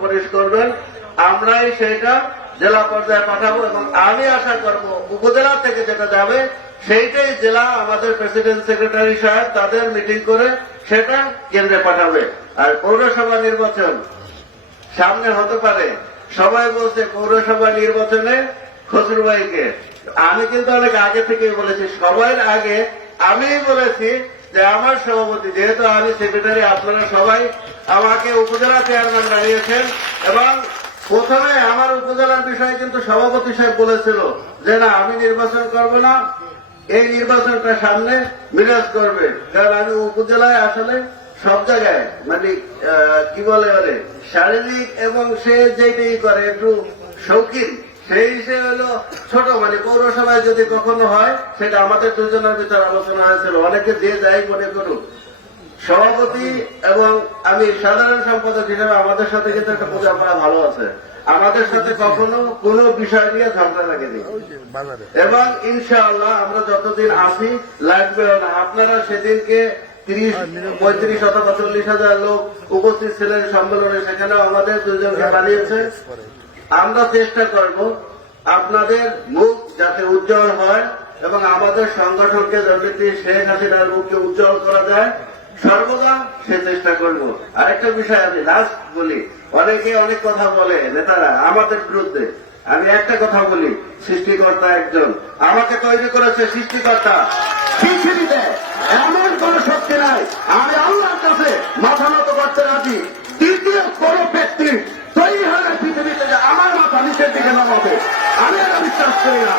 সুপারিশ করবেন, আমরাই সেটা জেলা পর্যায়ে পাঠাবো এবং আমি আশা করব উপজেলা থেকে যেটা যাবে সেইটাই জেলা আমাদের প্রেসিডেন্ট সেক্রেটারি সাহেব তাদের মিটিং করে সেটা কেন্দ্রে পাঠাবে। আর পৌরসভা নির্বাচন সামনে হতে পারে, সবাই বলছে পৌরসভা নির্বাচনে খসরু ভাইকে, আমি কিন্তু অনেক আগে থেকেই বলেছি, সবার আগে আমি বলেছি যে আমার সভাপতি, যেহেতু আমি সেক্রেটারি, আপনারা সবাই আমাকে উপজেলা চেয়ারম্যান বানিয়েছেন এবং প্রথমে আমার উপজেলার বিষয়ে কিন্তু সভাপতি সাহেব বলেছিল যে না আমি নির্বাচন করব না, এই নির্বাচনটা সামনে মিরাজ করবে, কারণ আমি উপজেলায় আসলে সব জায়গায় মানে কি বলে ওরে শারীরিক এবং সে যেটাই করে একটু শৌখিন, সেই হিসেবে হলো ছোট, মানে পৌরসভায় যদি কখনো হয় সেটা আমাদের দুজনের ভিতরে আলোচনা হয়েছিল, অনেকে যে যাই মনে করুক। সভাপতি এবং আমি সাধারণ সম্পাদক হিসেবে আমাদের সাথে কিন্তু একটা বোঝাপড়া ভালো আছে, আমাদের সাথে কখনো কোনো বিষয় নিয়ে ঝগড়া লাগেনি এবং ইনশাআল্লাহ আমরা যতদিন আসি লাগবেও না। আপনারা সেদিনকে 30-35 অথবা 40,000 লোক উপস্থিত ছিলেন সম্মেলনে, সেখানেও আমাদের দুজনকে বানিয়েছে। আমরা চেষ্টা করব আপনাদের মুখ যাতে উজ্জ্বল হয় এবং আমাদের সংগঠনকে যাতে শেখ হাসিনার মুখকে উজ্জ্বল করা যায়, সর্বদা সে চেষ্টা করব। আরেকটা বিষয় আমি লাস্ট বলি, অনেকে অনেক কথা বলে নেতারা আমাদের বিরুদ্ধে, আমি একটা কথা বলি, সৃষ্টিকর্তা একজন, আমাকে তৈরি করেছে সৃষ্টিকর্তা, পৃথিবীতে এমন কোন শক্তি নাই, আমি আল্লাহর কাছে মাথা নত করতে রাজি। দ্বিতীয় কোন ব্যক্তি তৈরি হয় পৃথিবীতে যে আমার মাথা নিচের দিকে নামাবে, আমি এটা বিশ্বাস করি না।